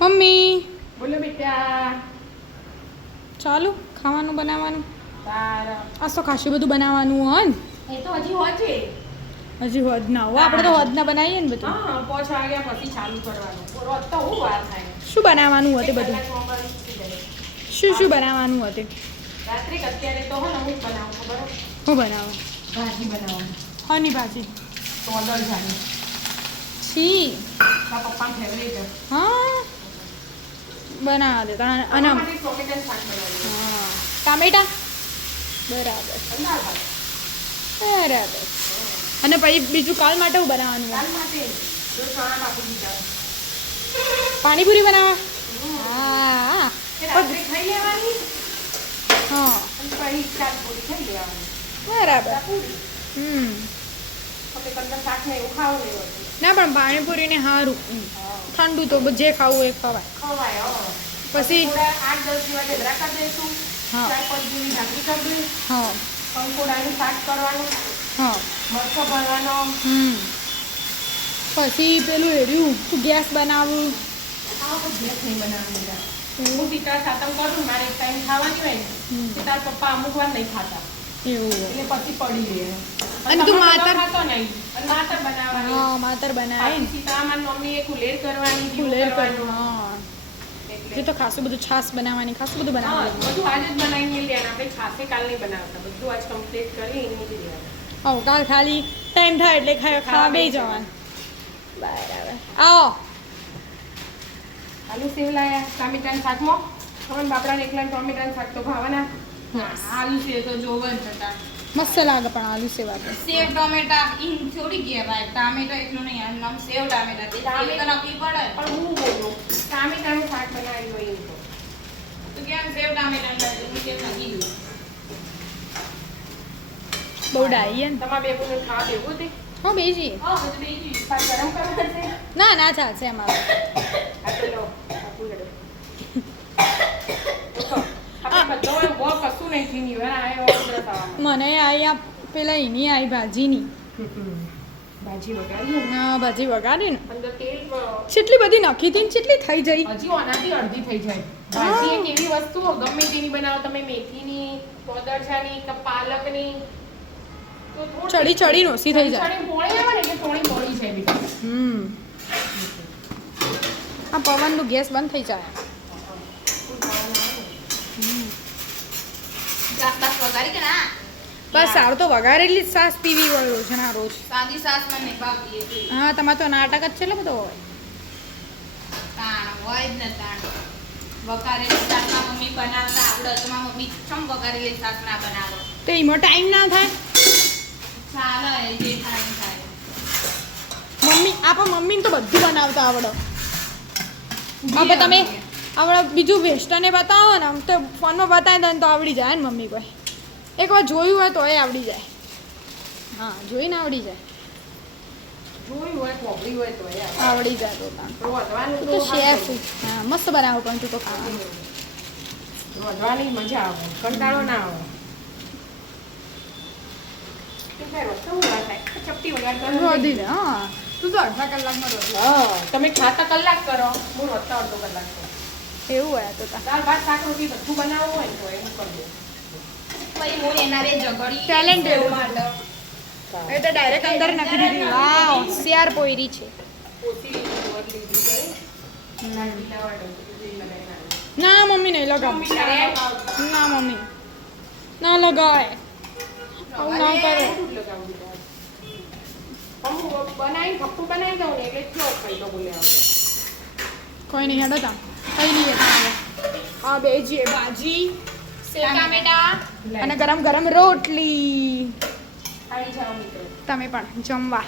Mummy બોલો બેટા. ચાલુ ખાવાનું બનાવવાનું. તારા આ તો ખાસું બધું બનાવવાનું હોય ને. એ તો હજી હોય છે. હજી હોદ ના હોય આપણે તો હોદ ના બનાવીએ ને બધું. હા 5 વાગ્યા પછી ચાલુ કરવાનું. રોજ તો હું વાર થાય. શું બનાવવાનું હતું બધું? શું બનાવવાનું હતું? રાત્રે અત્યારે તો હો ને હું બનાવું ખબર હો? હું બનાવું? ભાજી બનાવવાનું. હાની ભાજી? તોદર જાની. છી મારા પપ્પા ફેવરેટ. હા બનાવવા દે અને ટોમેટો શાક બનાવ્યું. હા ટામેટા બરાબર બરાબર. બરાબર. અને પછી બીજું કાલ માટે હું બનાવવાનું? કાલ માટે જો ચણા બાફી દીધા. પાણીપુરી બનાવવા? હા કે રાત્રે ખાઈ લેવાની હા અને પછી ચાર પૂરી ખાઈ લેવાની. બરાબર. પૂરી પછી કંદર શાક ને એવું ખાવું નહીં હોતું. ના પણ પાણીપુરીને સારું ઠંડુ તો જે ખાવું એ ખવાય. ખવાય પછી થોડા 8-10 દિવસ ઢેબરા કરી દઈશું. હા 4-5 દિવસની ભાખરી કરી દઈશું. હા કંકોડાનું શાક કરવાનું. હા મરચો ભરવાનો. પછી પેલું એર્યું ગેસ બનાવવું. આમાં કોઈ ગેસ નહીં બનાવવાનું. હું સીતા સાતમ કરું ને મારે એક ટાઈમ ખાવાની હોય ને તો તાર પપ્પા અમુક વાર નહીં ખાતા એવું એટલે પછી પડી રહે. અને તું માતર ખાતો નહીં અને માતર બનાવવાની. હા માતર બનાવે ને સીતા મારી મમ્મીએ કુલેર કરવાની ફુલેર કરવાનું. હા એટલે જે તો ખાસું બધું છાશ બનાવવાની ખાસું બધું હા બનાવવાનું. બધું આજે જ બનાવીને લેવાનું. આપણે છાશે કાલ નહીં બનાવતા. બધું આજ કમ્પ્લીટ કરી મૂકી દેવાનું. આવો કાલ ખાલી ટાઈમ થાય એટલે ખાવા બેસી જવાનું. બરાબર આવો આલુ સેવ લાયા ટામેટાનું શાકમાં ખબર બાપડાને એકલા ટોમેટાનું શાક તો ભાવના. આલુ સેવ તો જોવન થતા મસ્ત લાગે પણ આલુ સેવ આપણે સેવ ટમેટા ઈન થોડી કહેવાય ટામેટા એટલું નહીં આનું નામ સેવ ટામેટા તે સેવ તો નક્કી પડે પણ હું બોલું ટામેટાનું શાક બનાવ્યું હોય એવું તો કેમ સેવ ટામેટા હું કેમ નક્કી દઉં બહુ ડાઈએ ને તમારે બે બોલે ખાવા દેવું તે હા બેસી હા બધું બેસી શાક ગરમ કરવા છે. ના ના ચાલશે અમારે આ તો લો આપું લેડો આપણે બધો બહુ કશું નહીં થયું હવે આ ઓર્ડર થવામાં મને અહીંયા પેલા એની આવી ભાજીની ભાજી વગાડી ના ભાજી વગાડી ને અંદર તેલ કેટલી બધી નાખી હતી ને કેટલી થઈ જઈ. હજી આનાથી અડધી થઈ જાય. ભાજી એક એવી વસ્તુ ગમે તેની બનાવો તમે મેથીની કોદરછાની કે પાલકની તો થોડી ચડી ઓછી થઈ જાય. ચડી પોળી આવે ને એટલે થોડી મોળી છે બેટા. આ પવનનું ગેસ બંધ થઈ જાય. જાસ્તા વગાડી કે ના બસ સારું તો વઘારેલી જ છાશ પીવી હોય રોજના રોજ. સાદી સાસ મને નહીં ભાવતી એટલે હા તમારે તો નાટક જ છે એટલે બધો હોય. તાણ હોય જ ને તાણ વઘારેલી શાકમાં મમ્મી બનાવતા આવડે તો મારી મમ્મી ચમ વઘારેલી શાક ના બનાવો તો એમાં ટાઈમ ના થાય. ચાલે જે થાય એ થાય મમ્મી આપણા મમ્મીને તો બધું બનાવતા આવડે. હવે તમે આપણે બીજું વેસ્ટર્ને બતાવો ને આમ તો ફોનમાં બતાવી દો ને તો આવડી જાય ને મમ્મી કોઈ એકવાર જોયું હોય તો એ આવડી જાય. હા જોઈને આવડી જાય. જોયું હોય કોબળી હોય તો યાર આવડી જાય તો તાણ. વધવાનું તું તો શેફ હા મસ્ત બનાવો પણ તું તો ખાવાનું. વધવાની મજા આવે કંટાળો ના આવે. તું કઈ વસ્તુ ઉભા થાય ચપટી વગાડ વધી જાય હા તું તો અડધા કલાકમાં રોટી. હા તમે ખાતા કલાક કરો હું વધતા અડધો કલાક કરો. એવું હોય તો તાણ. દાળ ભાત શાક રોટી બધું બનાવવું હોય ને તો એવું કરી દો. પછી હું એના રે ઝઘડી Talented. માટે એ તો ડાયરેક્ટ અંદર નાખી દીધી. વાવ હોશિયાર પોયરી છે. ઓછી લીધી લીધી કરે લીલા વાળો બનાવી નાખો. ના મમ્મી નહીં લગાવ. મમ્મી કરે ના મમ્મી ના લગાય આવું ના કરો. બનાવી ખપ્પું બનાવી દઉં ને એટલે કેવો ખાઈ તો બોલે આવે. કોઈ નહીં હેડો તા કઈ નહીં આ બે જે ભાજી સેવ ટામેટા અને ગરમ ગરમ રોટલી. આવી જાઓ મિત્રો. તમે પણ જમવા